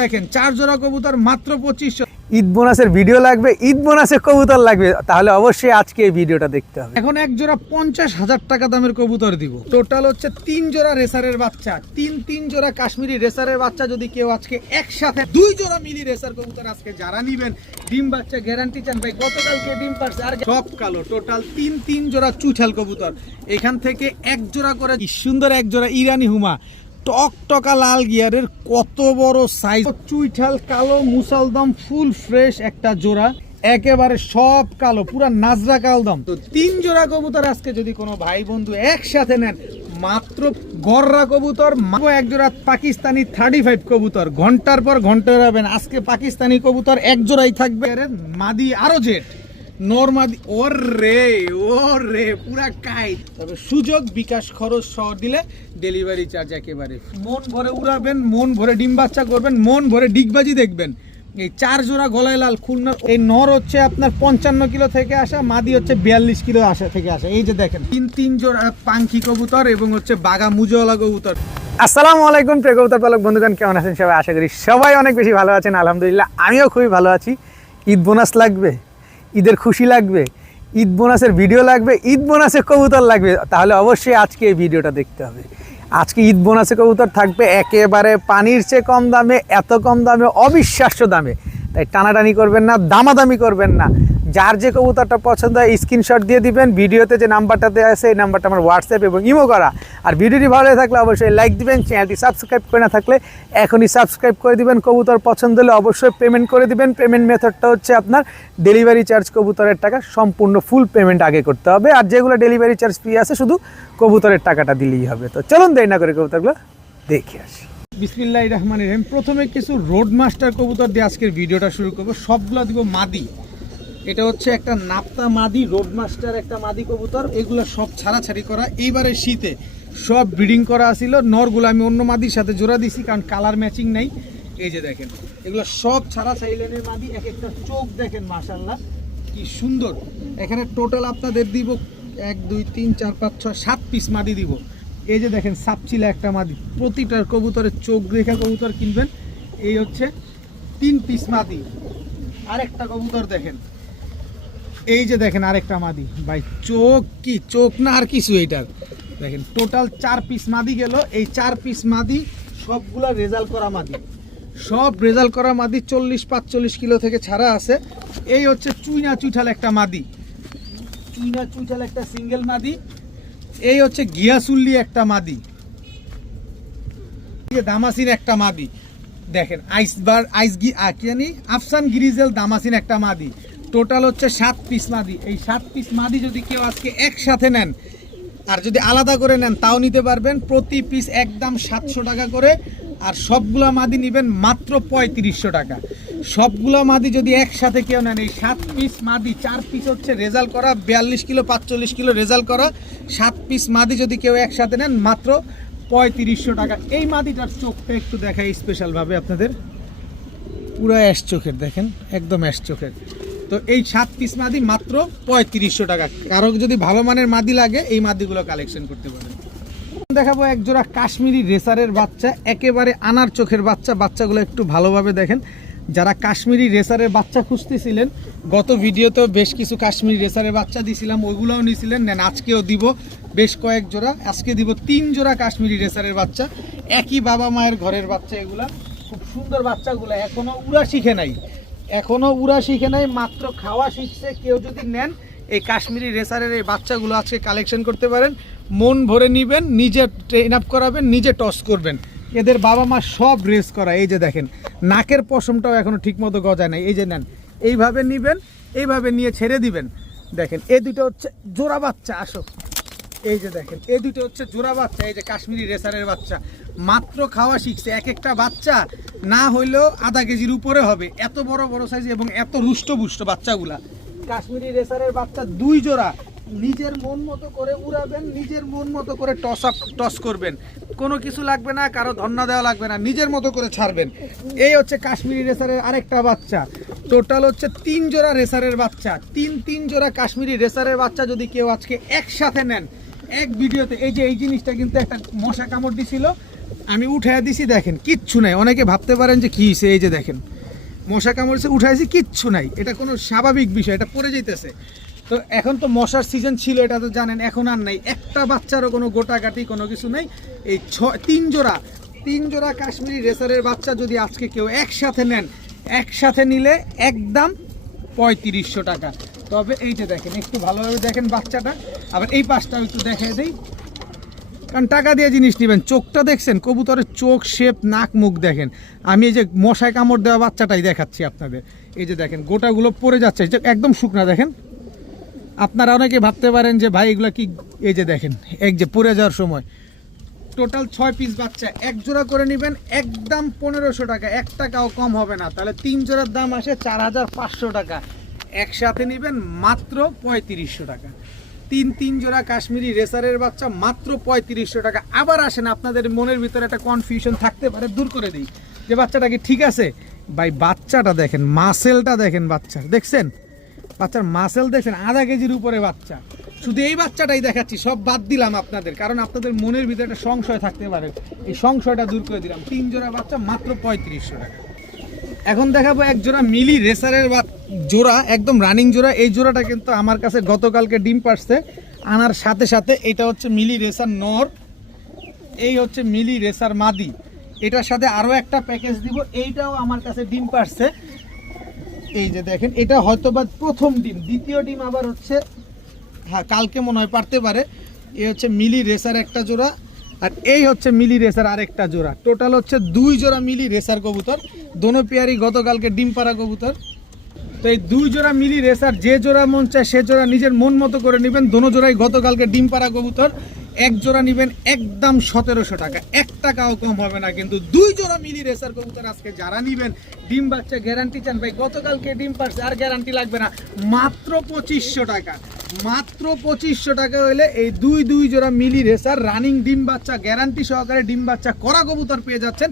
দেখেন 4 জোড়া কবুতর মাত্র 2500। ঈদ বোনাসের ভিডিও লাগবে, ঈদ বোনাসে কবুতর লাগবে, তাহলে অবশ্যই আজকে এই ভিডিওটা দেখতে হবে। এখন এক জোড়া 50,000 টাকা দামের কবুতর দিব। টোটাল হচ্ছে 3 জোড়া রেসারের বাচ্চা, তিন জোড়া কাশ্মীরি রেসারের বাচ্চা। যদি কেউ আজকে একসাথে 2 জোড়া মিলি রেসার কবুতর আজকে যারা নিবেন, ডিম বাচ্চা গ্যারান্টি চান ভাই, গতকালকে ডিম পারছে আর সব কালো। টোটাল তিন জোড়া চুইঠাল কবুতর। এখান থেকে এক জোড়া করে সুন্দর এক জোড়া ইরানি হুমা টকটকা লাল গিয়ারের, কত বড় সাইজ, চুইঠাল কালো মুসালদম ফুল ফ্রেশ একটা জোড়া, একেবারে সব কালো, পুরা নাজরা কালদম। তো 3 জোড়া কবুতর আজকে যদি কোনো ভাই বন্ধু একসাথে নেন, মাত্র গররা কবুতর, এক জোড়া পাকিস্তানি 35 কবুতর, ঘন্টার পর ঘন্টা যাবেন। আজকে পাকিস্তানি কবুতর এক জোড়াই থাকবে, মাদি আরো জেট নরমাদি। ওরে পুরা কাই। তবে সুযোগ বিকাশ খরচ সহ দিলে ডেলিভারি চার্জ একেবারে মন ভরে উড়াবেন, মন ভরে ডিম বাচ্চা করবেন, মন ভরে ডিগবাজি দেখবেন। এই 4 জোড়া গলায় লাল খুলনা। এই নর হচ্ছে আপনার 55 কিলো থেকে আসা, মাদি হচ্ছে 42 কিলো থেকে আসা। এই যে দেখেন তিন জোড়া পাঙ্খি কবুতর এবং হচ্ছে বাঘা মুজওয়ালা কবুতর। আসসালামু আলাইকুম প্রিয় কবুতর পালক বন্ধুগণ, কেমন আছেন সবাই? আশা করি সবাই অনেক বেশি ভালো আছেন। আলহামদুলিল্লাহ আমিও খুবই ভালো আছি। ঈদ বোনাস লাগবে, ঈদের খুশি লাগবে, ঈদ বোনাসের ভিডিও লাগবে, ঈদ বোনাসে কবুতর লাগবে, তাহলে অবশ্যই আজকে এই ভিডিওটা দেখতে হবে। আজকে ঈদ বোনাসে কবুতর থাকবে একেবারে পানির চেয়ে কম দামে, এত কম দামে, অবিশ্বাস্য দামে। তাই টানাটানি করবেন না, দামাদামি করবেন না। যার যে কবুতরটা পছন্দ হয় স্ক্রিনশট দিয়ে দিবেন। ভিডিওতে যে নাম্বারটাতে আছে এই নাম্বারটা আমার হোয়াটসঅ্যাপ এবং ইমো করা। আর ভিডিওটি ভালো থাকলে অবশ্যই লাইক দিবেন, চ্যানেলটি সাবস্ক্রাইব করে না থাকলে এখনই সাবস্ক্রাইব করে দিবেন। কবুতর পছন্দ হলে অবশ্যই পেমেন্ট করে দিবেন। পেমেন্ট মেথডটা হচ্ছে আপনার ডেলিভারি চার্জ, কবুতরের টাকা সম্পূর্ণ ফুল পেমেন্ট আগে করতে হবে। আর যেগুলো ডেলিভারি চার্জ ফ্রি আছে শুধু কবুতরের টাকাটা দিলেই হবে। তো চলুন দেরি না করে কবুতরগুলো দেখে আসি। বিসমিল্লাহির রহমানির রহিম। প্রথমে কিছু রোড মাস্টার কবুতর দিয়ে আজকের ভিডিওটা শুরু করবো। সবগুলো দিব মাদি। এটা হচ্ছে একটা নাপ্তা মাদি, রোড মাস্টার একটা মাদি কবুতর। এগুলো সব ছাড়াছাড়ি করা, এইবারে শীতে সব ব্রিডিং করা ছিল। নরগুলো আমি অন্য মাদির সাথে জোড়া দিছি, কারণ কালার ম্যাচিং নাই। এই যে দেখেন এগুলো সব ছাড়াছাড়ি লেনের মাদি। এক একটা চোখ দেখেন মাশাআল্লাহ কি সুন্দর। এখানে টোটাল আপনাদের দিব 1 2 3 4 5 6 7 পিস মাদি দিব। এই যে দেখেন সাপচিলা একটা মাদি, প্রতিটার কবুতরের চোখ রেখা কবুতর কিনবেন। এই হচ্ছে 3 পিস মাদি। আরেকটা কবুতর দেখেন, এই যে দেখেন আরেকটা মাদি। ভাই চোখ কি চোখ না আর কিছু। এইটার দেখেন টোটাল 4 পিস মাদি গেল। এই 4 পিস মাদি সবগুলা রেজাল্ট করা মাদি, সব রেজাল্ট করা মাদি। 40-45 কিলো থেকে ছাড়া আছে। এই হচ্ছে চুইনা চুইঠাল একটা মাদি, চুইনা চুইঠাল একটা সিঙ্গেল মাদি। এই হচ্ছে গিয়াসুল্লি একটা মাদি, দামাসিন একটা মাদি। দেখেন আফসান গিরিজেল দামাসিন একটা মাদি। টোটাল হচ্ছে 7 পিস মাদি। এই 7 পিস মাদি যদি কেউ আজকে একসাথে নেন, আর যদি আলাদা করে নেন তাও নিতে পারবেন। প্রতি পিস একদম 700 টাকা করে। আর সবগুলা মাদি নেবেন মাত্র 3500 টাকা। সবগুলা মাদি যদি একসাথে কেউ নেন, এই 7 পিস মাদি, 4 পিস হচ্ছে রেজাল্ট করা 42 কিলো 45 কিলো রেজাল্ট করা। 7 পিস মাদি যদি কেউ একসাথে নেন মাত্র 3500 টাকা। এই মাদিটার চোখটা একটু দেখাই স্পেশালভাবে আপনাদের, পুরো অ্যাশ চোখের, দেখেন একদম অ্যাশ চোখের। তো এই 7 পিস মাদি মাত্র 3500 টাকা। কারো যদি ভালো মানের মাদি লাগে এই মাদিগুলো কালেকশন করতে পারেন। দেখাবো এক জোড়া কাশ্মীরি রেসারের বাচ্চা, একেবারে আনার চোখের বাচ্চা। বাচ্চাগুলো একটু ভালোভাবে দেখেন। যারা কাশ্মীরি রেসারের বাচ্চা খুঁজতেছিলেন, গত ভিডিওতেও বেশ কিছু কাশ্মীরি রেসারের বাচ্চা দিয়েছিলাম, ওইগুলোও নিয়েছিলেন, নেন আজকেও দিব বেশ কয়েক জোড়া। আজকে দিব 3 জোড়া কাশ্মীরি রেসারের বাচ্চা, একই বাবা মায়ের ঘরের বাচ্চা। এগুলা খুব সুন্দর বাচ্চাগুলো, এখনো উড়া শিখে নাই, মাত্র খাওয়া শিখছে। কেউ যদি নেন এই কাশ্মীরি রেসারের এই বাচ্চাগুলো আজকে কালেকশন করতে পারেন। মন ভরে নিবেন, নিজে ট্রেন আপ করাবেন, নিজে টস করবেন। এদের বাবা মা সব রেস করা। এই যে দেখেন নাকের পশমটাও এখনো ঠিক মতো গজায় নাই। এই যে নেন, এইভাবে নিবেন, এইভাবে নিয়ে ছেড়ে দিবেন। দেখেন এই দুটো হচ্ছে জোড়া বাচ্চা। আসো, এই যে দেখেন এই দুটো হচ্ছে জোড়া বাচ্চা। এই যে কাশ্মীরি রেসারের বাচ্চা, মাত্র খাওয়া শিখছে। এক একটা বাচ্চা না হইলেও আধা কেজির উপরে হবে, এত বড় বড় সাইজ এবং এত রুষ্টপুষ্ট বাচ্চাগুলা। কাশ্মীরি রেসারের বাচ্চা 2 জোড়া। নিজের মন মতো করে উড়াবেন, নিজের মন মতো করে টস করবেন। কোনো কিছু লাগবে না, কারো ধন্না দেওয়া লাগবে না, নিজের মতো করে ছাড়বেন। এই হচ্ছে কাশ্মীরি রেসারের আরেকটা বাচ্চা। টোটাল হচ্ছে 3 জোড়া রেসারের বাচ্চা, তিন জোড়া কাশ্মীরি রেসারের বাচ্চা যদি কেউ আজকে একসাথে নেন এক ভিডিওতে। এই যে এই জিনিসটা কিন্তু একটা মশা কামড় দিছিল, আমি উঠাই দিছি, দেখেন কিচ্ছু নাই। অনেকে ভাবতে পারেন যে কি হয়েছে, এই যে দেখেন মশা কামড়েছে, উঠাইছি কিচ্ছু নাই, এটা কোনো স্বাভাবিক বিষয়, এটা পড়ে যাইতেছে। তো এখন তো মশার সিজন ছিল, এটা তো জানেন, এখন আর নাই। একটা বাচ্চারও কোনো গোটাগাটি কোনো কিছু নেই। এই তিন জোড়া কাশ্মীরি রেসারের বাচ্চা যদি আজকে কেউ একসাথে নেন, একসাথে নিলে একদম 3500 টাকা। তবে এই যে দেখেন, একটু ভালোভাবে দেখেন বাচ্চাটা, আবার এই পাশটাও একটু দেখাই দেই, কারণ টাকা দিয়ে জিনিস নেবেন। চোখটা দেখছেন, কবুতরের চোখ, শেপ, নাক, মুখ দেখেন। আমি এই যে মশায় কামড় দেওয়া বাচ্চাটাই দেখাচ্ছি আপনাদের। এই যে দেখেন গোটাগুলো পড়ে যাচ্ছে, একদম শুকনা দেখেন। আপনারা অনেকে ভাবতে পারেন যে ভাই এগুলো কি, এই যে দেখেন এক যে পড়ে যাওয়ার সময়। টোটাল 6 পিস বাচ্চা, এক জোড়া করে নেবেন একদম 1500 টাকা, 1 টাকাও কম হবে না। তাহলে 3 জোড়ার দাম আসে 4500 টাকা। একসাথে নেবেন মাত্র 3500 টাকা। তিন জোড়া কাশ্মীরি রেসারের বাচ্চা মাত্র 3500 টাকা। আবার আসেন, আপনাদের মনের ভিতরে একটা কনফিউশন থাকতে পারে, দূর করে দিই যে বাচ্চাটা কি ঠিক আছে। ভাই বাচ্চাটা দেখেন, মাসেলটা দেখেন বাচ্চার, দেখছেন বাচ্চার মাসেল দেখছেন, আধা কেজির উপরে বাচ্চা। শুধু এই বাচ্চাটাই দেখাচ্ছি, সব বাদ দিলাম আপনাদের, কারণ আপনাদের মনের ভিতরে একটা সংশয় থাকতে পারে, এই সংশয়টা দূর করে দিলাম। 3 জোড়া বাচ্চা মাত্র 3500 টাকা। এখন দেখাবো এক জোড়া মিলি রেসারের জোড়া, একদম রানিং জোড়া। এই জোড়াটা কিন্তু আমার কাছে গতকালকে ডিম পারছে, আনার সাথে সাথে। এটা হচ্ছে মিলি রেসার নর, এই হচ্ছে মিলি রেসার মাদি। এটার সাথে আরও একটা প্যাকেজ দিব, এইটাও আমার কাছে ডিম পারছে। এই যে দেখেন, এটা হয়তো বা প্রথম ডিম, দ্বিতীয় ডিম আবার হচ্ছে, হ্যাঁ কালকে মনে হয় পারতে পারে। এই হচ্ছে মিলি রেসার একটা জোড়া, আর এই হচ্ছে মিলি রেসার আরেকটা জোড়া। টোটাল হচ্ছে 2 জোড়া মিলি রেসার কবুতর, দোনো পেয়ারই গতকালকে ডিম পাড়া কবুতর। তো এই 2 জোড়া মিলি রেসার, যে জোড়া মন চায় সে জোড়া নিজের মন মতো করে নেবেন। দোনো জোড়াই গতকালকে ডিম পাড়া কবুতর। এক জোড়া নেবেন একদম 1700 টাকা, 1 টাকাও কম হবে না। কিন্তু 2 জোড়া মিলি রেসার কবুতর আজকে যারা নেবেন, ডিম বাচ্চা গ্যারান্টি চান, ভাই গতকালকে ডিম পারছে আর গ্যারান্টি লাগবে না, মাত্র 2500 টাকা। মাত্র 2500 টাকা হলে এই 2 জোড়া মিলি রেসার রানিং ডিম বাচ্চা গ্যারান্টি সহকারে ডিম বাচ্চা করা কবুতর পেয়ে যাচ্ছেন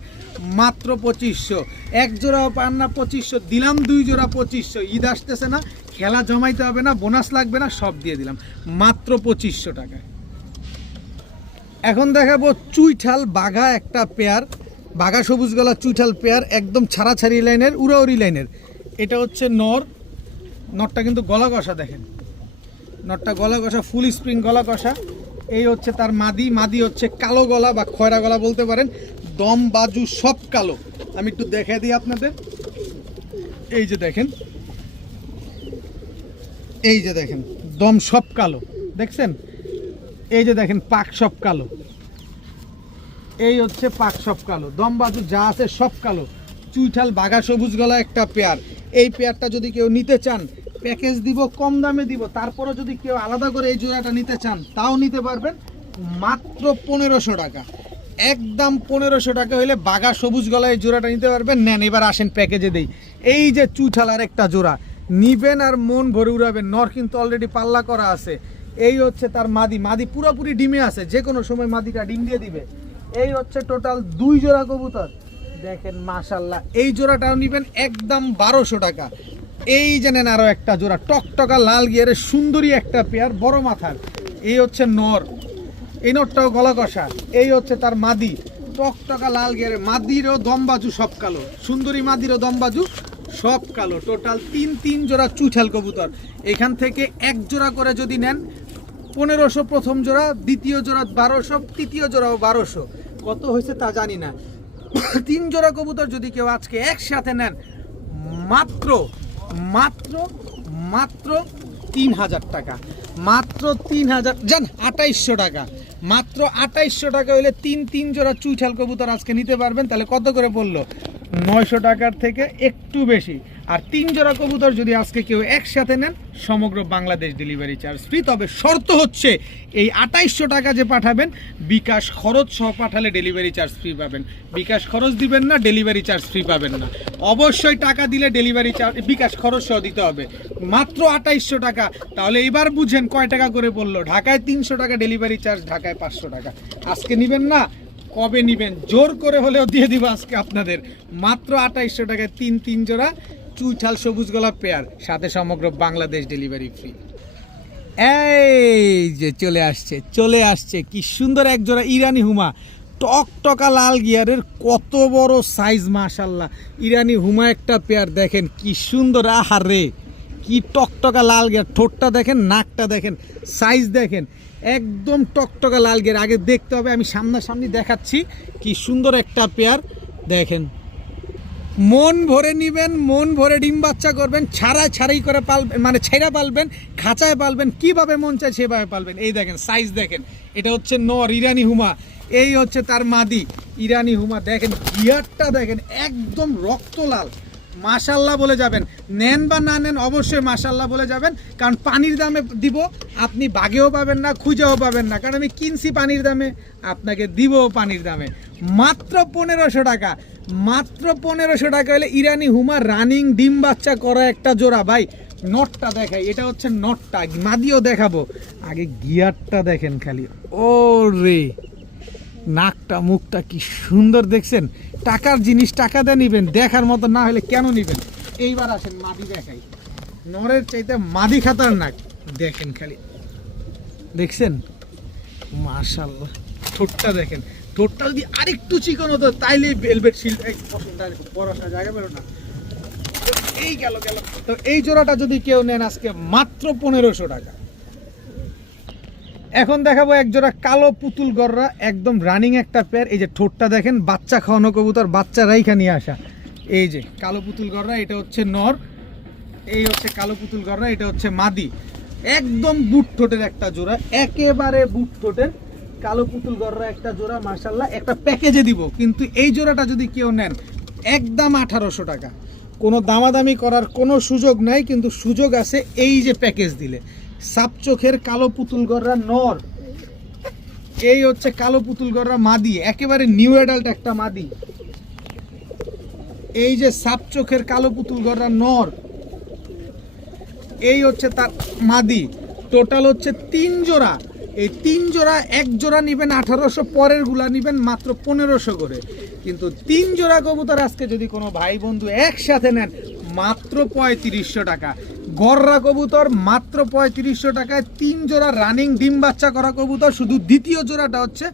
মাত্র 2500। এক জোড়াও পান না, 2500 দিলাম। 2 জোড়া 2500। ঈদ আসতেছে না, খেলা জমাইতে হবে না, বোনাস লাগবে না, সব দিয়ে দিলাম মাত্র 2500 টাকায়। এখন দেখাবো চুইঠাল বাঘা একটা পেয়ার, বাঘা সবুজ গলা চুইঠাল পেয়ার, একদম ছাড়াছাড়ি লাইনের, উড়াউড়ি লাইনের। এটা হচ্ছে নরটা কিন্তু গলা কষা, দেখেন নরটা গলা কষা, ফুল স্প্রিং গলা কষা। এই হচ্ছে তার মাদি হচ্ছে কালো গলা বা খয়রা গলা বলতে পারেন, দম বাজু সব কালো। আমি একটু দেখাই দিই আপনাদের। এই যে দেখেন, এই যে দেখেন দম সব কালো, দেখছেন? এই যে দেখেন পাক সব কালো, এই হচ্ছে পাক সব কালো, দম বাজু যা আছে সব কালো। চুইঠাল বাঘা সবুজ গলা একটা পেয়ার। এই পেয়ারটা যদি কেউ নিতে চান, প্যাকেজ দিব, কম দামে দিব। তারপরে যদি কেউ আলাদা করে এই জোড়াটা নিতে চান, তাও নিতে পারবেন মাত্র 1500 টাকা। একদম 1500 টাকা হলে বাঘা সবুজ গলা এই জোড়াটা নিতে পারবেন। নেন, এবার আসেন প্যাকেজে দেই। এই যে চুইঠাল আর একটা জোড়া নিবেন আর মন ভরে উড়াবেন। নর কিন্তু অলরেডি পাল্লা করা আছে। এই হচ্ছে তার মাদি পুরোপুরি ডিমে আছে, যে কোনো সময় মাদিটা ডিম দিয়ে দিবে। এই হচ্ছে টোটাল 2 জোড়া কবুতর, দেখেন মাশাল্লাহ। এই জোড়াটাও নিবেন একদম 1200 টাকা। এই জানেন আরো একটা জোড়া টকটকা লাল গিয়ারের সুন্দরী একটা পেয়ার, বড় মাথার। এই হচ্ছে নর, এই নরটাও গলা কষা। এই হচ্ছে তার মাদি, টকটকা লাল গিয়ারের, মাদিরও দমবাজু সব কালো, সুন্দরী মাদিরও দমবাজু সব কালো। টোটাল 3 জোড়া চুইঠাল কবুতর। এখান থেকে এক জোড়া করে যদি নেন 1500 প্রথম জোড়া, দ্বিতীয় জোড়া 1200, তৃতীয় জোড়াও 1200। কত হয়েছে তা জানি না। 3 জোড়া কবুতর যদি কেউ আজকে একসাথে নেন, মাত্র মাত্র মাত্র 3000 টাকা, মাত্র 3000 জান 2800 টাকা। মাত্র 2800 টাকা হলে 3 জোড়া চুইঠাল কবুতর আজকে নিতে পারবেন। তাহলে কত করে পড়লো? 900 টাকার থেকে একটু বেশি। আর 3 জোড়া কবুতর যদি আজকে কেউ একসাথে নেন, সমগ্র বাংলাদেশ ডেলিভারি চার্জ ফ্রি। তবে শর্ত হচ্ছে এই 2800 টাকা যে পাঠাবেন, বিকাশ খরচ সহ পাঠালে ডেলিভারি চার্জ ফ্রি পাবেন। বিকাশ খরচ দিবেন না, ডেলিভারি চার্জ ফ্রি পাবেন না। অবশ্যই টাকা দিলে ডেলিভারি চার্জ, বিকাশ খরচ সহ দিতে হবে। মাত্র 2800 টাকা। তাহলে এবার বুঝেন কয় টাকা করে পড়লো। ঢাকায় 300 টাকা ডেলিভারি চার্জ, ঢাকায় 500 টাকা। আজকে নেবেন না, কবে নেবেন? জোর করে হলেও দিয়ে দিব আজকে আপনাদের। মাত্র 2800 টাকায় 3 জোড়া চুইঠাল সবুজ গলা পেয়ার, সাথে সমগ্র বাংলাদেশ ডেলিভারি ফ্রি। এই যে চলে আসছে কি সুন্দর এক জোড়া ইরানি হুমা, টকটকা লাল গিয়ারের কত বড় সাইজ মাশাল্লাহ। ইরানি হুমা একটা পেয়ার দেখেন কি সুন্দর, আহারে কি টকটকা লাল গিয়ার, ঠোঁটটা দেখেন, নাকটা দেখেন, সাইজ দেখেন, একদম টকটকা লাল গিয়ার। আগে দেখতে হবে, আমি সামনাসামনি দেখাচ্ছি কি সুন্দর একটা পেয়ার দেখেন। মন ভরে নিবেন, মন ভরে ডিম বাচ্চা করবেন, ছাড়াই করে পালবেন, মানে ছেঁড়া পালবেন, খাঁচায় পালবেন, কিভাবে মন চায় সেভাবে পালবেন। এই দেখেন সাইজ দেখেন, এটা হচ্ছে নর ইরানি হুমা, এই হচ্ছে তার মাদি ইরানি হুমা। দেখেন গিয়ারটা দেখেন, একদম রক্ত লাল, মাশাল্লাহ বলে যাবেন। নেন বা না নেন অবশ্যই মাশাল্লাহ বলে যাবেন, কারণ পানির দামে দিব, আপনি বাগেও পাবেন না, খুঁজেও পাবেন না, কারণ আমি কিনছি পানির দামে, আপনাকে দিবও পানির দামে। মাত্র 1500 টাকা, মাত্র 1500 টাকা হলে ইরানি হুমা রানিং ডিম বাচ্চা করা একটা জোড়া। ভাই নটটা দেখাই, এটা হচ্ছে নটটা, মাদিও দেখাবো, আগে গিয়ারটা দেখেন খালি, ও রে নাকটা মুখটা কি সুন্দর দেখছেন। টাকার জিনিস টাকা দিয়ে নিবেন, দেখার মতো না হলে কেন নিবেন। এইবার আসেন মাদি দেখাই, নরের চাইতে মাদি খাতারনাক, দেখেন খালি, দেখছেন মাশাআল্লাহ। ঠোঁটটা দেখেন, ঠোঁটটা যদি আরেকটু চিকন হতো তাইলে ভেলভেট শিল্ড পরশা জায়গা বেরো না। তো এই গেল। তো এই জোড়াটা যদি কেউ নেন আজকে মাত্র 1500 টাকা। এখন দেখাবো এক জোড়া কালো পুতুল গররা, একদম রানিং একটা পেয়ার। এই যে ঠোঁটটা দেখেন, বাচ্চা খাওয়ানো কবুতর, বাচ্চা রাইখা নিয়ে আসা। এই যে কালো পুতুল গররা, এটা হচ্ছে নর, এই হচ্ছে কালো পুতুল গররা, এটা হচ্ছে মাদি। একদম বুট ঠোঁটের একটা জোড়া, একেবারে বুট ঠোঁটের কালো পুতুল গররা একটা জোড়া মাশাল্লাহ। একটা প্যাকেজে দিব, কিন্তু এই জোড়াটা যদি কেউ নেন একদম 1800 টাকা। কোনো দামাদামি করার কোনো সুযোগ নাই, কিন্তু সুযোগ আছে এই যে প্যাকেজ দিলে। সাপ চোখের কালো পুতুল গররা নর, এই হচ্ছে কালো পুতুল গররা মাদি, একেবারে নিউ অ্যাডাল্ট একটা মাদি। এই যে সাপ চোখের কালো পুতুল গররা নর, এই হচ্ছে তার মাদি। টোটাল হচ্ছে 3 জোড়া, এই 3 জোড়া, এক জোড়া নিবেন 1800, পরের গুলা নিবেন মাত্র 1500 করে। কিন্তু 3 জোড়া কবুতর আজকে যদি কোনো ভাই বন্ধু একসাথে নেন মাত্র 3500 টাকা। গররা কবুতর মাত্র 3500 টাকায় 3 জোড়া রানিং ডিম বাচ্চা করা কবুতর। শুধু দ্বিতীয় জোড়াটা হচ্ছে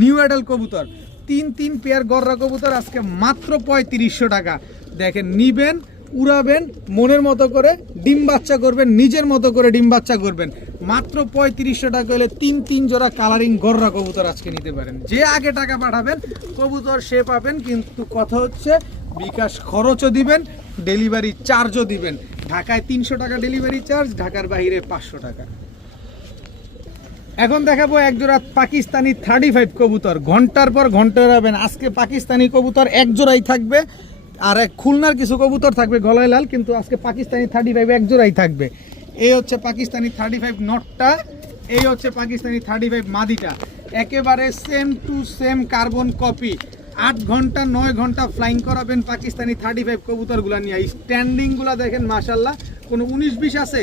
নিউ অ্যাডাল্ট কবুতর। 3 পেয়ার গররা কবুতর আজকে মাত্র 3500 টাকা। দেখেন নিবেন, উড়াবেন, মনের মতো করে ডিম বাচ্চা করবেন, নিজের মতো করে ডিম বাচ্চা করবেন। মাত্র 3500 টাকা হলে 3 জোড়া কালারিং গররা কবুতর আজকে নিতে পারেন। যে আগে টাকা পাঠাবেন কবুতর সে পাবেন, কিন্তু কথা হচ্ছে বিকাশ খরচও দিবেন, ডেলিভারি চার্জও দিবেন। ঢাকায় 300 টাকা ডেলিভারি চার্জ, ঢাকার বাইরে 500 টাকা। এখন দেখাবো এক জোড়া পাকিস্তানি 35 কবুতর, ঘন্টার পর ঘন্টা উড়াবেন। আজকে পাকিস্তানি কবুতর এক জোড়াই থাকবে, আর এক খুলনার কিছু কবুতর থাকবে গলায় লাল, কিন্তু আজকে পাকিস্তানি 35 এক জোড়াই থাকবে। এই হচ্ছে পাকিস্তানি 35 নটটা, এই হচ্ছে পাকিস্তানি 35 মাদিটা, একেবারে same to same carbon copy. 8 ঘন্টা 9 ঘন্টা ফ্লাইং করাবেন পাকিস্তানি 35 কবুতরগুলো নিয়ে। স্ট্যান্ডিংগুলো দেখেন মাশাল্লাহ, কোনো 19-20 আছে,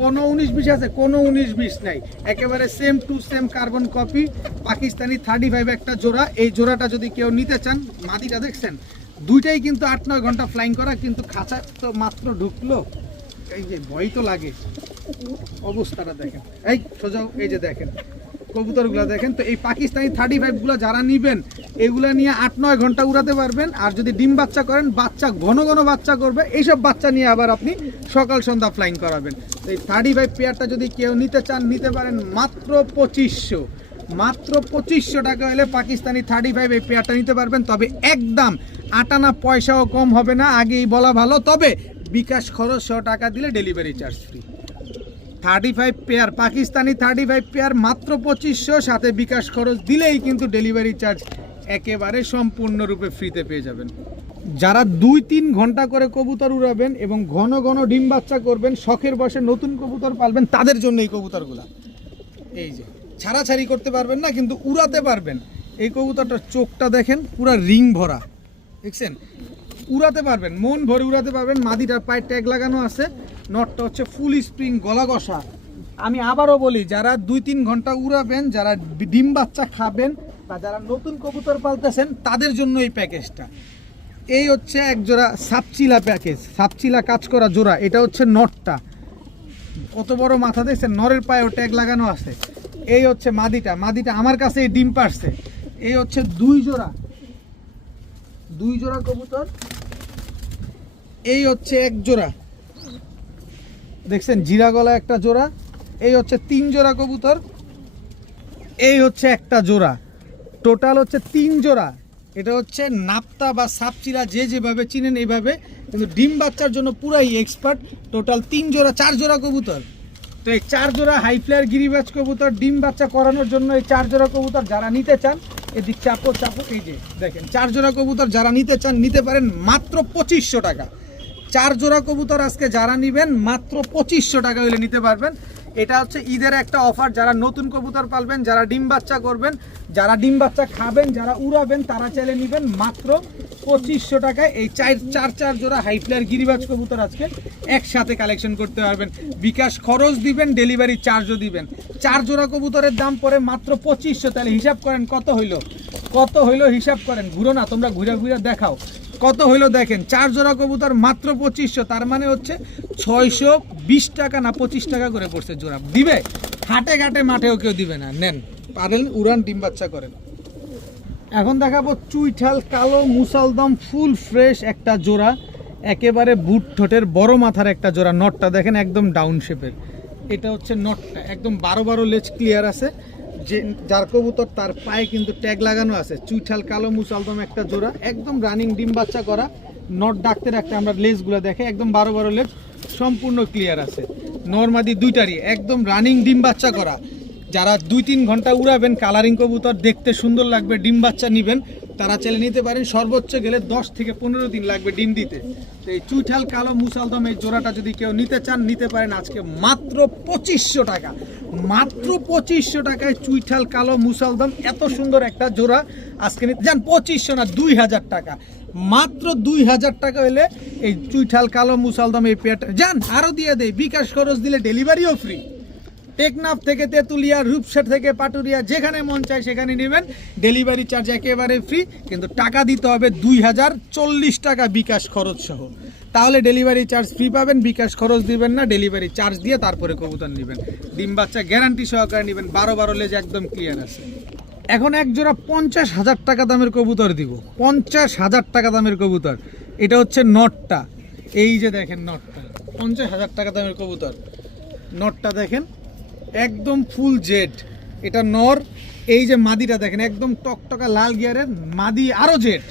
কোনো 19-20 আছে, কোনো 19-20 নাই, একেবারে same to same carbon copy Pakistani 35 একটা জোড়া। এই জোড়াটা যদি কেউ নিতে চান, মাদিটা দেখছেন দুইটাই কিন্তু 8-9 ঘন্টা ফ্লাইং করা, কিন্তু খাঁচা তো মাত্র ঢুকলো, এই যে ভয় তো লাগে। অবস্থাটা দেখেন, এই সোজাও, এই যে দেখেন কবুতরগুলো দেখেন। তো এই পাকিস্তানি 35গুলো যারা নিবেন এগুলো নিয়ে 8-9 ঘন্টা উড়াতে পারবেন। আর যদি ডিম বাচ্চা করেন, বাচ্চা ঘন ঘন বাচ্চা করবে, এইসব বাচ্চা নিয়ে আবার আপনি সকাল সন্ধ্যা ফ্লাইং করাবেন। তো এই 35 পেয়ারটা যদি কেউ নিতে চান নিতে পারেন মাত্র 2500, মাত্র 2500 টাকা হলে পাকিস্তানি 35 এই পেয়ারটা নিতে পারবেন। তবে একদম আটানা পয়সাও কম হবে না, আগেই বলা ভালো। তবে বিকাশ খরচ 100 টাকা দিলে delivery charge free. 35 pair Pakistani 35 pair মাত্র 2500, সাথে বিকাশ খরচ দিলেই কিন্তু ডেলিভারি চার্জ একেবারে সম্পূর্ণরূপে ফ্রিতে পেয়ে যাবেন। যারা 2-3 ঘন্টা করে কবুতর উড়াবেন এবং ঘন ঘন ডিম বাচ্চা করবেন, শখের বসে নতুন কবুতর পালবেন, তাদের জন্য এই কবুতরগুলা। এই যে ছাড়াছাড়ি করতে পারবেন না, কিন্তু উড়াতে পারবেন। এই কবুতরটার চোখটা দেখেন, পুরা রিং ভরা, দেখছেন, উড়াতে পারবেন, মন ভরে উড়াতে পারবেন। মাদিটার পায়ে ট্যাগ লাগানো আছে, নটটা হচ্ছে ফুল স্প্রিং, গলা কষা। আমি আবারও বলি, যারা 2-3 ঘন্টা উড়াবেন, যারা ডিম বাচ্চা খাবেন, বা যারা নতুন কবুতর পালতেছেন, তাদের জন্য এই প্যাকেজটা। এই হচ্ছে এক জোড়া সাপচিলা প্যাকেজ, সাপচিলা কাজ করা জোড়া। এটা হচ্ছে নটটা, কত বড় মাথা দেখছেন, নরের পায়েও ট্যাগ লাগানো আছে। এই হচ্ছে মাদিটা, মাদিটা আমার কাছে এই ডিম পারছে, এই হচ্ছে 2 জোড়া কবুতর, এই হচ্ছে 1 জোড়া, দেখছেন জিরা গলা একটা জোড়া, এই হচ্ছে 3 জোড়া কবুতর, এই হচ্ছে একটা জোড়া, টোটাল হচ্ছে 3 জোড়া। এটা হচ্ছে নাপ্তা বা সাপচিরা যে যেভাবে চিনেন এইভাবে, কিন্তু ডিম বাচ্চার জন্য পুরাই এক্সপার্ট। টোটাল 3 জোড়া 4 জোড়া কবুতর। তো এই 4 জোড়া হাই ফ্লায়ার গিরিবাজ কবুতর ডিম বাচ্চা করানোর জন্য এই 4 জোড়া কবুতর যারা নিতে চান, এদিক চাপো, এই যে দেখেন 4 জোড়া কবুতর যারা নিতে চান নিতে পারেন মাত্র 2500 টাকা। 4 জোড়া কবুতর আজকে যারা নেবেন মাত্র 2500 টাকা হলে নিতে পারবেন। এটা হচ্ছে ঈদের একটা অফার, যারা নতুন কবুতর পালবেন, যারা ডিম বাচ্চা করবেন, যারা ডিম বাচ্চা খাবেন, যারা উড়াবেন, তারা চাইলে নেবেন মাত্র 2500 টাকায় এই 4 জোড়া হাই ফ্লায়ার গিরিবাজ কবুতর আজকে একসাথে কালেকশন করতে পারবেন। বিকাশ খরচ দিবেন, ডেলিভারি চার্জও দিবেন। 4 জোড়া কবুতরের দাম পড়ে মাত্র 2500। তাহলে হিসাব করেন কত হইলো হিসাব করেন, ঘুরো না তোমরা, ঘুরে দেখাও কত হইলো। দেখেন 4 জোড়া কবুতর মাত্র 2500, তার মানে হচ্ছে 620 টাকা না 25 টাকা করে পড়ছে জোড়া। দিবে হাটে ঘাটে মাঠেও কেউ দিবে না, নেন পারেন উড়ান ডিম বাচ্চা করেন। এখন দেখাবো চুইঠাল কালো মুসালদম ফুল ফ্রেশ একটা জোড়া, একেবারে বুট ঠোঁটের বড় মাথার একটা জোড়া। নটটা দেখেন একদম ডাউন শেপের, এটা হচ্ছে নটটা একদম 12 লেজ ক্লিয়ার আছে। যে যার কবুতর তার পায়ে কিন্তু ট্যাগ লাগানো আছে। চুইঠাল কালো মুসালদম একটা জোড়া, একদম রানিং ডিম বাচ্চা করা। নট ডাকতে রাখতে আমরা লেজগুলো দেখে একদম 12 লেজ সম্পূর্ণ ক্লিয়ার আছে। নরমাদি দুইটারই একদম রানিং ডিম বাচ্চা করা। যারা 2-3 ঘন্টা উড়াবেন, কালারিং কবুতর দেখতে সুন্দর লাগবে, ডিম বাচ্চা নেবেন, তারা চাইলে নিতে পারেন। সর্বোচ্চ গেলে 10 থেকে 15 দিন লাগবে ডিম দিতে। তো এই চুইঠাল কালো মুসালদম এই জোড়াটা যদি কেউ নিতে চান নিতে পারেন আজকে মাত্র 2500 টাকা। মাত্র 2500 টাকায় চুইঠাল কালো মুসালদম এত সুন্দর একটা জোড়া আজকে নিতে যান। 2500 না 2000 টাকা, মাত্র 2000 টাকা হলে এই চুইঠাল কালো মুসালদম এই পেয়ারটা যান আরও দিয়ে দেয়। বিকাশ খরচ দিলে ডেলিভারিও ফ্রি। টেকনাফ থেকে তেঁতুলিয়া, রূপসা থেকে পাটুরিয়া, যেখানে মন চায় সেখানে নেবেন, ডেলিভারি চার্জ একেবারে ফ্রি। কিন্তু টাকা দিতে হবে 2040 টাকা বিকাশ খরচ সহ, তাহলে ডেলিভারি চার্জ ফ্রি পাবেন। বিকাশ খরচ দিবেন না, ডেলিভারি চার্জ দিয়ে তারপরে কবুতর নেবেন। ডিম বাচ্চা গ্যারান্টি সহকারে নেবেন, 12 লেজ একদম ক্লিয়ার আছে। এখন এক জোড়া 50,000 টাকা দামের কবুতর দিব, 50,000 টাকা দামের কবুতর। এটা হচ্ছে নটটা, এই যে দেখেন নটটা 50,000 টাকা দামের কবুতর। নটটা দেখেন একদম ফুল জেড, এটা নর। এই যে মাদিটা দেখেন একদম টকটকা লাল গিয়ারের মাদি, আরো জেড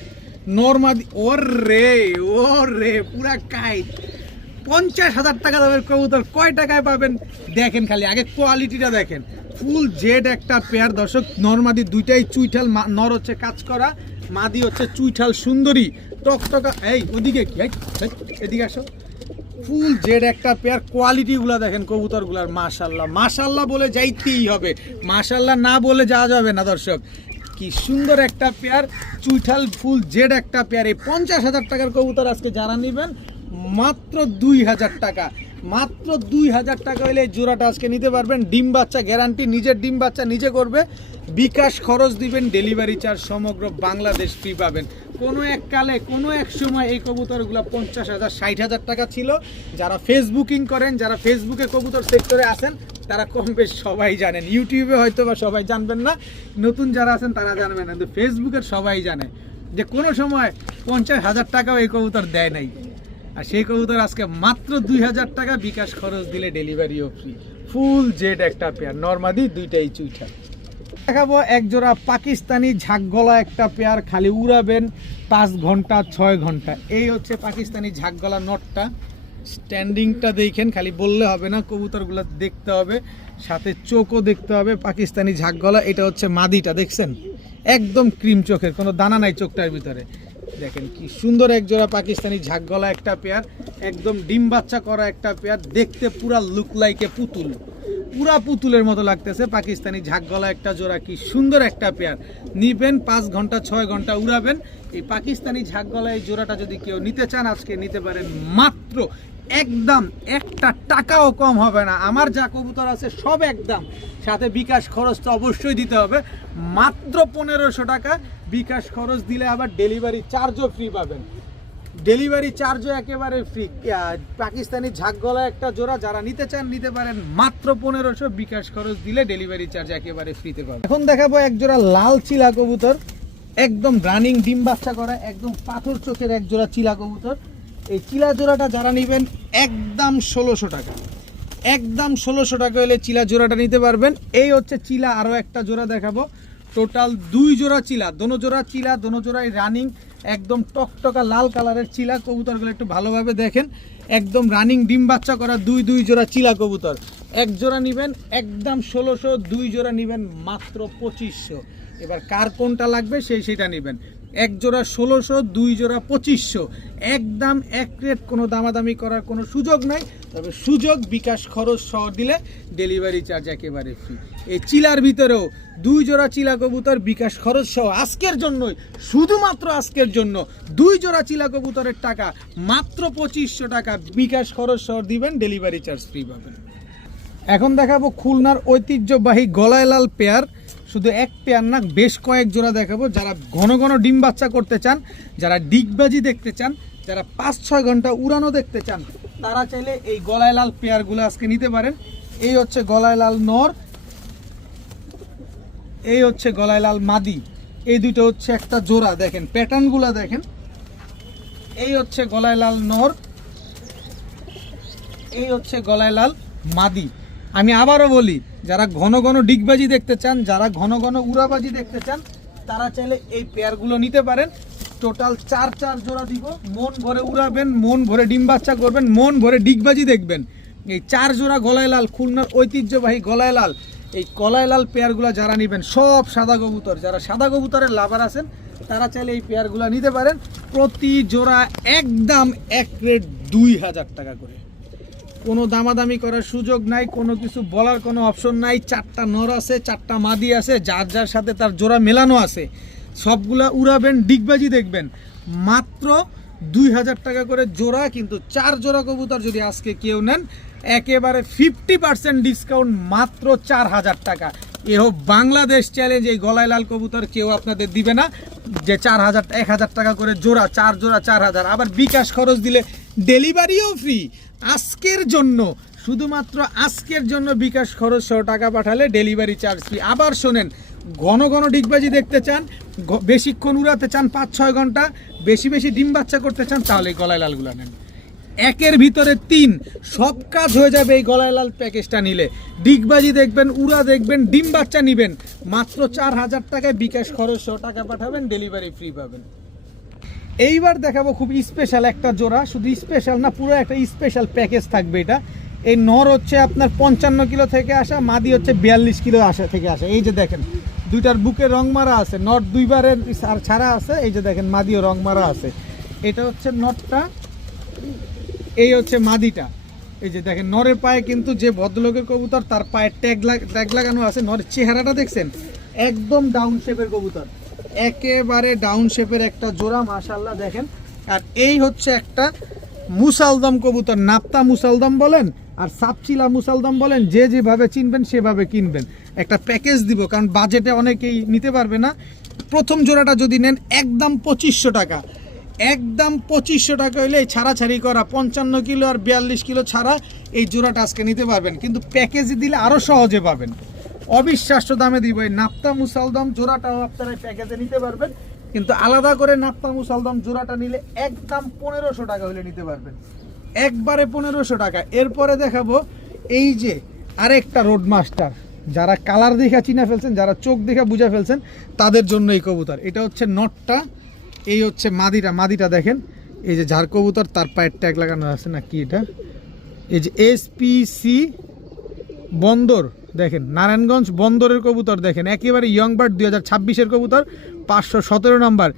নর মাদি। ওর রে পুরা কাইট। 50,000 টাকা দামের কবুতর কয় টাকায় পাবেন দেখেন, খালি আগে কোয়ালিটিটা দেখেন। ফুল জেড একটা পেয়ার দর্শক, নর মাদি দুইটাই চুইঠাল। নর হচ্ছে কাজ করা, মাদি হচ্ছে চুইঠাল সুন্দরী টকটকা। এই ওদিকে কি, এদিকে আসো। ফুল জেড একটা পেয়ার, কোয়ালিটিগুলো দেখেন কবুতরগুলার, মাশাল্লাহ মাশাল্লাহ বলে যাইতেই হবে, মাশাল্লাহ না বলে যাওয়া যাবে না দর্শক। কি সুন্দর একটা পেয়ার, চুইঠাল ফুল জেড একটা পেয়ার। এই 50,000 টাকার কবুতর আজকে যারা নেবেন মাত্র 2000 টাকা। মাত্র 2000 টাকা হলে এই জোড়াটা আজকে নিতে পারবেন। ডিম বাচ্চা গ্যারান্টি, নিজের ডিম বাচ্চা নিজে করবে। বিকাশ খরচ দিবেন, ডেলিভারি চার্জ সমগ্র বাংলাদেশ ফ্রি পাবেন। কোনো এক কালে কোনো এক সময় এই কবুতরগুলো 50,000 60,000 টাকা ছিল। যারা ফেসবুকিং করেন, যারা ফেসবুকে কবুতর সেক্টরে আছেন, তারা কম বেশ সবাই জানেন। ইউটিউবে হয়তো বা সবাই জানবেন না, নতুন যারা আছেন তারা জানবেন না, কিন্তু ফেসবুকের সবাই জানে যে কোনো সময় 50,000 টাকাও এই কবুতর দেয় নাই। আর সেই কবুতর আজকে মাত্র 2000 টাকা, বিকাশ খরচ দিলে ডেলিভারিও ফ্রি। ফুল জেড একটা পেয়ার, নরমাদি দুইটাই চুইঠাল। দেখাবো এক জোড়া পাকিস্তানি ঝাঁকগলা একটা পেয়ার, খালি উড়াবেন 5 ঘন্টা 6 ঘন্টা। এই হচ্ছে পাকিস্তানি ঝাঁকগলা নটটা। স্ট্যান্ডিংটা দেখেন, খালি বললে হবে না, কবুতরগুলো দেখতে হবে, সাথে চোখও দেখতে হবে। পাকিস্তানি ঝাঁকগলা, এটা হচ্ছে মাদিটা, দেখছেন একদম ক্রিম চোখের, কোনো দানা নাই চোখটার ভিতরে। দেখেন কি সুন্দর এক জোড়া পাকিস্তানি ঝাঁকগলা একটা পেয়ার, একদম ডিম বাচ্চা করা একটা পেয়ার, দেখতে পুরা লুক লাইকে পুতুল, পুরা পুতুলের মতো লাগতেছে। পাকিস্তানি ঝাঁকগলা একটা জোড়া, কি সুন্দর একটা পেয়ার। নিবেন 5 ঘন্টা 6 ঘন্টা উড়াবেন। এই পাকিস্তানি ঝাঁকগলা এই জোড়াটা যদি কেউ নিতে চান আজকে নিতে পারেন মাত্র একদম 1 টাকাও কম হবে না। আমার যা কবুতর আছে সব একদম, সাথে বিকাশ খরচ তো অবশ্যই দিতে হবে, মাত্র 1500 টাকা। বিকাশ খরচ দিলে আবার ডেলিভারি চার্জও ফ্রি পাবেন। ডেলিভারি চার্জও একেবারে ফ্রি। পাকিস্তানি ঝাঁক গলা একটা জোড়া যারা নিতে চান নিতে পারেন, মাত্র 1500 বিকাশ খরচ দিলে ডেলিভারি চার্জ একেবারে ফ্রিতে পাবেন। এখন দেখাবো এক জোড়া লাল চিলা কবুতর, একদম রানিং ডিম বাচ্চা করা, একদম পাথর চোখের এক জোড়া চিলা কবুতর। এই চিলা জোড়াটা যারা নেবেন একদম 1600 টাকা, একদম 1600 টাকা হলে চিলা জোড়াটা নিতে পারবেন। এই হচ্ছে চিলা, আরও একটা জোড়া দেখাবো। টোটাল 2 জোড়া চিলা, দোনো জোড়াই রানিং, একদম টকটকা লাল কালারের চিলা কবুতরগুলো একটু ভালোভাবে দেখেন। একদম রানিং ডিম বাচ্চা করা 2 জোড়া চিলা কবুতর। এক জোড়া নেবেন একদম 1600, 2 জোড়া নেবেন মাত্র 2500। এবার কার কোনটা লাগবে সেটা নেবেন। এক জোড়া 1600, 2 জোড়া 2500, একদম এক রেট, কোনো দামাদামি করার কোনো সুযোগ নাই। তবে সুযোগ বিকাশ খরচ সহ দিলে ডেলিভারি চার্জ একেবারে ফ্রি। এই চিলার ভিতরেও 2 জোড়া চিলা কবুতর বিকাশ খরচ সহ আজকের জন্যই, শুধুমাত্র আজকের জন্য 2 জোড়া চিলা কবুতরের টাকা মাত্র 2500 টাকা বিকাশ খরচ সহ দিবেন, ডেলিভারি চার্জ ফ্রি পাবেন। এখন দেখাবো খুলনার ঐতিহ্যবাহী গলায় লাল পেয়ার, শুধু এক পেয়ার না, বেশ কয়েক জোড়া দেখাবো। যারা ঘন ঘন ডিম বাচ্চা করতে চান, যারা ডিগবাজি দেখতে চান, যারা 5-6 ঘন্টা উড়ানো দেখতে চান, তারা চাইলে এই গলায় লাল পেয়ারগুলো আজকে নিতে পারেন। এই হচ্ছে গলায় লাল নর, এই হচ্ছে গলায় লাল মাদি, এই দুটো হচ্ছে একটা জোড়া, দেখেন প্যাটার্নগুলো দেখেন। এই হচ্ছে গলায় লাল নর, এই হচ্ছে গলায় লাল মাদি। আমি আবারও বলি, যারা ঘন ঘন ডিগবাজি দেখতে চান, যারা ঘন ঘন উড়াবাজি দেখতে চান, তারা চাইলে এই পেয়ারগুলো নিতে পারেন। টোটাল 4 জোড়া দিব, মন ভরে উড়াবেন, মন ভরে ডিম বাচ্চা করবেন, মন ভরে ডিগবাজি দেখবেন। এই 4 জোড়া গলায় লাল, খুলনার ঐতিহ্যবাহী গলায় লাল, এই গলায় লাল পেয়ারগুলো যারা নেবেন সব সাদা কবুতর। যারা সাদা কবুতরের লাভার আছেন তারা চাইলে এই পেয়ারগুলো নিতে পারেন। প্রতি জোড়া একদম এক রেট 2000 টাকা করে, কোনো দামাদামি করার সুযোগ নাই, কোনো কিছু বলার কোনো অপশন নাই। 4টা নর আছে, 4টা মাদি আছে, যার যার সাথে তার জোড়া মেলানো আছে, সবগুলা উড়াবেন, ডিগবাজি দেখবেন। মাত্র 2000 টাকা করে জোড়া, কিন্তু 4 জোড়া কবুতর যদি আজকে কেউ নেন একেবারে 50% ডিসকাউন্ট, মাত্র 4000 টাকা। এ হোক বাংলাদেশ চ্যালেঞ্জ, এই গলায় লাল কবুতর কেউ আপনাদের দিবে না যে 1000 টাকা করে জোড়া, 4 জোড়া 4000। আবার বিকাশ খরচ দিলে ডেলিভারিও ফ্রি। আজকের জন্য, শুধুমাত্র আজকের জন্য বিকাশ খরচ সহ টাকা পাঠালে ডেলিভারি চার্জ ফ্রি। আবার শোনেন, ঘন ঘন ডিগবাজি দেখতে চান, বেশিক্ষণ উড়াতে চান, 5-6 ঘন্টা বেশি বেশি ডিম বাচ্চা করতে চান, তাহলে এই গলায় লালগুলো নেন। 1-এর ভিতরে 3 সব কাজ হয়ে যাবে এই গলায় লাল প্যাকেজটা নিলে। ডিগবাজি দেখবেন, উড়া দেখবেন, ডিম বাচ্চা নেবেন, মাত্র 4000 টাকায় বিকাশ খরচ সহ টাকা পাঠাবেন, ডেলিভারি ফ্রি পাবেন। এইবার দেখাবো খুব স্পেশাল একটা জোড়া, শুধু স্পেশাল না, পুরো একটা স্পেশাল প্যাকেজ থাকবে এটা। এই নর হচ্ছে আপনার 55 কিলো থেকে আসা, মাদি হচ্ছে 42 কিলো থেকে আসা। এই যে দেখেন দুইটার বুকে রং মারা আছে, নট 2বারের ছাড়া আছে। এই যে দেখেন মাদিও রং মারা আছে। এটা হচ্ছে নটটা, এই হচ্ছে মাদিটা। এই যে দেখেন নরের পায়ে কিন্তু যে ভদ্রলোকের কবুতর, তার পায়ে ট্যাগ লাগানো আছে। নরের চেহারাটা দেখছেন, একদম ডাউন শেপের কবুতর, একেবারে ডাউন শেপের একটা জোড়া, মাশাআল্লাহ দেখেন। আর এই হচ্ছে একটা মুসালদম কবুতর, নাপ্তা মুসালদম বলেন আর সাপচিলা মুসালদম বলেন, যে যেভাবে চিনবেন সেভাবে কিনবেন। একটা প্যাকেজ দিব, কারণ বাজেটে অনেকেই নিতে পারবে না। প্রথম জোড়াটা যদি নেন একদম 2500 টাকা, একদম 2500 টাকা হইলে এই ছাড়াছাড়ি করা 55 কিলো আর 42 কিলো ছাড়া এই জোড়াটা আজকে নিতে পারবেন। কিন্তু প্যাকেজে দিলে আরও সহজে পাবেন, অবিশ্বাস্য দামে দিব। এই নাপ্তা মুসালদম জোড়াটাও আপনারা প্যাকেজে নিতে পারবেন, কিন্তু আলাদা করে নাপ্তা মুসালদম জোড়াটা নিলে একদম 1500 টাকা হলে নিতে পারবেন, একবারে 1500 টাকা। এরপরে দেখাবো এই যে আরেকটা রোড মাস্টার, যারা কালার দেখা চিনা ফেলছেন, যারা চোখ দেখা বুঝে ফেলছেন, তাদের জন্য এই কবুতর। এটা হচ্ছে নটটা, এই হচ্ছে মাদিটা দেখেন। এই যে ঝাড় কবুতর, তার পায়ের ট্যাগ লাগানো আছে না কি এটা, এই যে SPC বন্দর দেখেন, নারায়ণগঞ্জ বন্দরের কবুতর দেখেন, একেবারে ইয়ং বার্ড 2026-এর কবুতর, 517 নম্বর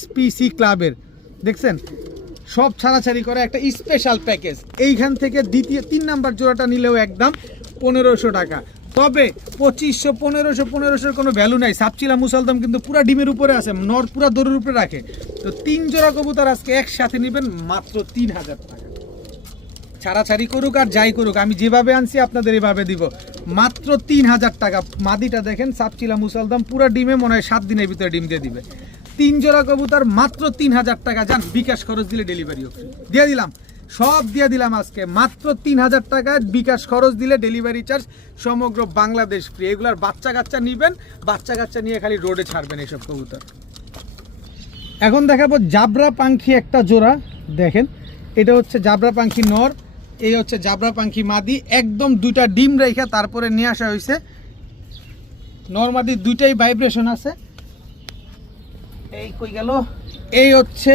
SPC ক্লাবের, দেখছেন সব ছাড়াছাড়ি করে একটা স্পেশাল প্যাকেজ। এইখান থেকে দ্বিতীয় 3 নাম্বার জোড়াটা নিলেও একদম 1500 টাকা। তবে 2500 1500 কোনো ভ্যালু নাই। সাপচিলা মুসালদম কিন্তু পুরা ডিমের উপরে আছে, নর পুরা দড়ির উপরে রাখে। তো 3 জোড়া কবুতর আজকে একসাথে নেবেন মাত্র 3000 টাকা। ছাড়াছাড়ি করুক আর যাই করুক, আমি যেভাবে আনছি আপনাদের এভাবে দিব, মাত্র 3000 টাকা। মাদিটা দেখেন, সাপচিলা মুসালদম পুরা ডিমে, মনে হয় 7 দিনের ভিতরে ডিম দিয়ে দিবে। 3 জোড়া কবুতর মাত্র 3000 টাকা, যান বিকাশ খরচ দিলে ডেলিভারিও ফ্রি দিয়ে দিলাম, সব দিয়ে দিলাম আজকে মাত্র 3000 টাকা বিকাশ খরচ দিলে ডেলিভারি চার্জ সমগ্র বাংলাদেশ ফ্রি। এগুলার বাচ্চা কাচ্চা নিবেন, বাচ্চা কাচ্চা নিয়ে খালি রোডে ছাড়বেন এইসব কবুতর। এখন দেখাবো জাবরা পাখি একটা জোড়া, দেখেন এটা হচ্ছে জাবরা পাখি নর, এই হচ্ছে জাবরা পাখি মাদি, একদম দুইটা ডিম রেখা তারপরে নিয়ে আসা হয়েছে। নর মাদি দুইটাই ভাইব্রেশন আছে। এই কই গেল, এই হচ্ছে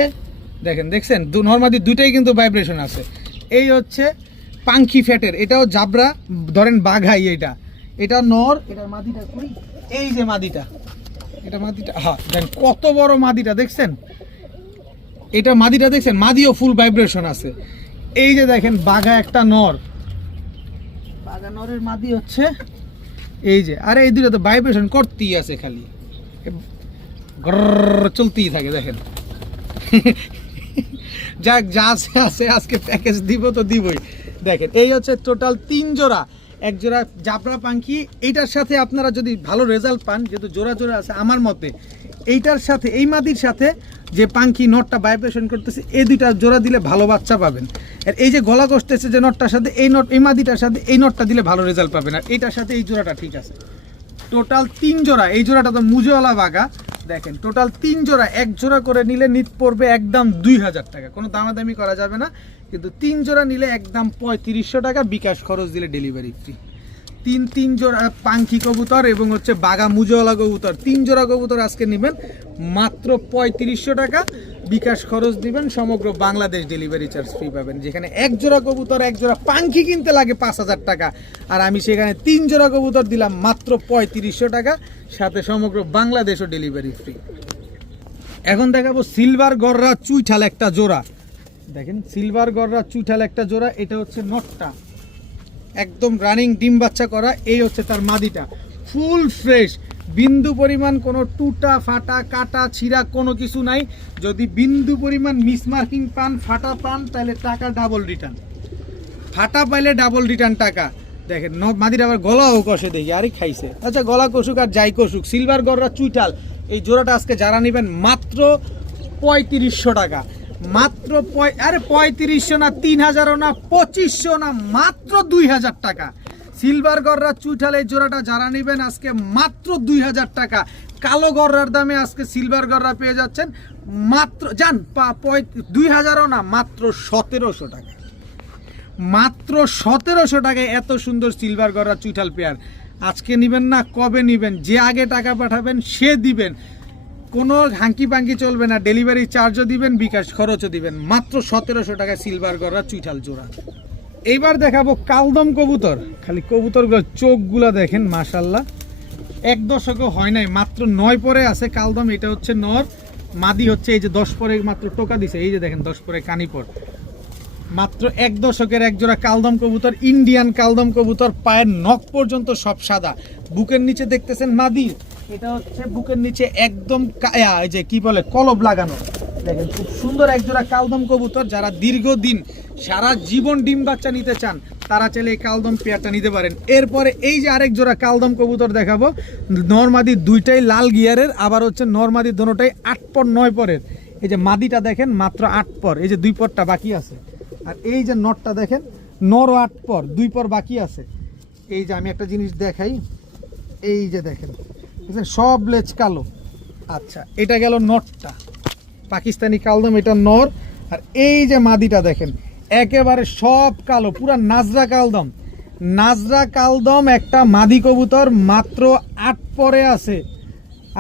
দেখেন, দেখছেন নর মাদি দুইটাই কিন্তু ভাইব্রেশন আছে। এই হচ্ছে পাখি ফ্যাটের, এটাও জাবরা ধরেন বাঘাই, এটা নর, এটার মাদিটা কই, এই যে মাদিটা, এটা মাদিটা, হ্যাঁ দেখেন কত বড় মাদিটা দেখছেন, এটা মাদিটা দেখছেন, মাদিও ফুল ভাইব্রেশন আছে। এই যে দেখেন বাঘা একটা নর, বাঘা নরের মাদি হচ্ছে এই যে, আরে এই দুটো তো ভাইব্রেশন করতেই আছে, খালি চলতেই থাকে দেখেন। যাক যা আছে আজকে প্যাকেজ দিব তো দিবই। দেখেন এই হচ্ছে টোটাল 3 জোড়া, এক জোড়া জাবরা পাখি, এইটার সাথে আপনারা যদি ভালো রেজাল্ট পান, যেহেতু জোড়া জোড়া আছে আমার মতে, এইটার সাথে এই মাদির সাথে যে পাখি নটটা ভাইব্রেশন করতেছে, এই দুইটা জোড়া দিলে ভালো বাচ্চা পাবেন। আর এই যে গলা কষতেছে যে নটটার সাথে এই মাদিটার সাথে এই নটটা দিলে ভালো রেজাল্ট পাবেন। আর এইটার সাথে এই জোড়াটা ঠিক আছে। টোটাল 3 জোড়া, এই জোড়াটা তো মুজওয়ালা বাঘা, দেখেন টোটাল 3 জোড়া, এক জোড়া করে নিলে নিত পড়বে একদম 2000 টাকা, কোনো দামাদামি করা যাবে না। কিন্তু 3 জোড়া নিলে একদম 3500 টাকা বিকাশ খরচ দিলে ডেলিভারি ফ্রি। 3 জোড়া পাখি কবুতর এবং হচ্ছে বাঘা মুজওয়ালা কবুতর, 3 জোড়া কবুতর আজকে নেবেন মাত্র 3500 টাকা বিকাশ খরচ দিবেন, সমগ্র বাংলাদেশ ডেলিভারি চার্জ ফ্রি পাবেন। যেখানে এক জোড়া কবুতর এক জোড়া পাখি কিনতে লাগে 5000 টাকা, আর আমি সেখানে 3 জোড়া কবুতর দিলাম মাত্র 3500 টাকা, সাথে সমগ্র বাংলাদেশও ডেলিভারি ফ্রি। এখন দেখাবো সিলভার গররা চুইঠাল একটা জোড়া, দেখেন সিলভার গররা চুইঠাল একটা জোড়া, এটা হচ্ছে নটটা একদম রানিং ডিম বাচ্চা করা, এই হচ্ছে তার মাদিটা ফুল ফ্রেশ, বিন্দু পরিমাণ কোনো টুটা ফাটা কাটা ছিঁড়া কোনো কিছু নাই। যদি বিন্দু পরিমাণ মিসমার্কিং পান, ফাটা পান, তাহলে টাকা ডাবল রিটার্ন, ফাটা পাইলে ডাবল রিটার্ন টাকা। দেখেন মাদির আবার গলাও কষে দেখি, আরে খাইছে, আচ্ছা গলা কষুক আর যাই কষুক, সিলভার গররা চুইঠাল এই জোড়াটা আজকে যারা নেবেন মাত্র 3500 টাকা, মাত্র 3500 না, 3000ও না, 2500 না, মাত্র 2000 টাকা। সিলভার গররা চুইঠাল এই জোড়াটা যারা নেবেন আজকে মাত্র 2000 টাকা। কালো গররার দামে আজকে সিলভার গররা পেয়ে যাচ্ছেন মাত্র, যান 2000ও না, মাত্র 1700 টাকা, মাত্র 1700 টাকায় এত সুন্দর সিলভার গররা চুইঠাল পেয়ার। আজকে নেবেন না, কবে নেবেন, যে আগে টাকা পাঠাবেন সে দিবেন, কোনো হাঙ্কি পাঙ্কি চলবে না, ডেলিভারি চার্জও দিবেন, বিকাশ খরচও দিবেন, মাত্র 1700 টাকা সিলভার গররা চুইঠাল জোড়া। এইবার দেখাবো কালদম কবুতর, খালি কবুতরগুলো চোখগুলা দেখেন মাশাল্লাহ, 1 দশকও হয় নাই, মাত্র 9 পরে আছে কালদম। এটা হচ্ছে নর, মাদি হচ্ছে এই যে 10 পরে মাত্র টোকা দিছে, এই যে দেখেন 10 পরে কানিপর, মাত্র 1 দশকের এক জোড়া কালদম কবুতর, ইন্ডিয়ান কালদম কবুতর, পায়ের নখ পর্যন্ত সব সাদা, বুকের নিচে দেখতেছেন মাদি, এটা হচ্ছে বুকের নিচে একদম এই যে কি বলে কলব লাগানো, দেখেন খুব সুন্দর এক জোড়া কালদম কবুতর। যারা দীর্ঘদিন সারা জীবন ডিম বাচ্চা নিতে চান তারা চাইলে এই কালদম পেয়ারটা নিতে পারেন। এরপরে এই যে আরেক জোড়া কালদম কবুতর দেখাবো, নরমাদি দুইটাই লাল গিয়ারের, আবার হচ্ছে নরমাদি দোনোটাই 8 পর 9 পরের। এই যে মাদিটা দেখেন মাত্র 8 পর, এই যে 2 পরটা বাকি আছে, আর এই যে নটটা দেখেন নরও 8 পর, 2 পর বাকি আছে। এই যে আমি একটা জিনিস দেখাই, এই যে দেখেন সব লেজ কালো। আচ্ছা এটা গেল নটটা, পাকিস্তানি কালদম, এটা নর। আর এই যে মাদিটা দেখেন একেবারে সব কালো, পুরা নাজরা কালদম, নাজরা কালদম একটা মাদি কবুতর, মাত্র 8 পরে আছে।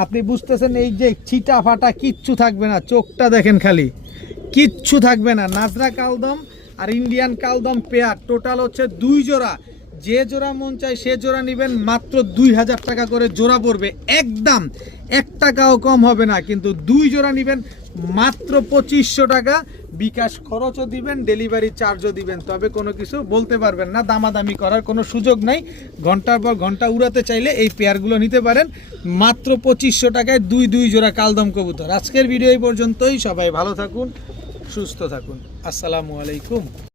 আপনি বুঝতেছেন এই যে ছিটা ফাটা কিচ্ছু থাকবে না, চোখটা দেখেন খালি, কিচ্ছু থাকবে না। নাজরা কালদম আর ইন্ডিয়ান কালদম পেয়ার টোটাল হচ্ছে 2 জোড়া, যে জোড়া মন চায় সে জোড়া নেবেন, মাত্র 2000 টাকা করে জোড়া পড়বে, একদম 1 টাকাও কম হবে না। কিন্তু 2 জোড়া নেবেন মাত্র 2500 টাকা, বিকাশ খরচও দিবেন, ডেলিভারি চার্জও দিবেন, তবে কোনো কিছু বলতে পারবেন না, দামাদামি করার কোনো সুযোগ নাই। ঘন্টার পর ঘন্টা উড়াতে চাইলে এই পেয়ারগুলো নিতে পারেন মাত্র 2500 টাকায় 2 জোড়া কালদম কবুতর। আজকের ভিডিও এই পর্যন্তই, সবাই ভালো থাকুন, সুস্থ থাকুন, আসসালামু আলাইকুম।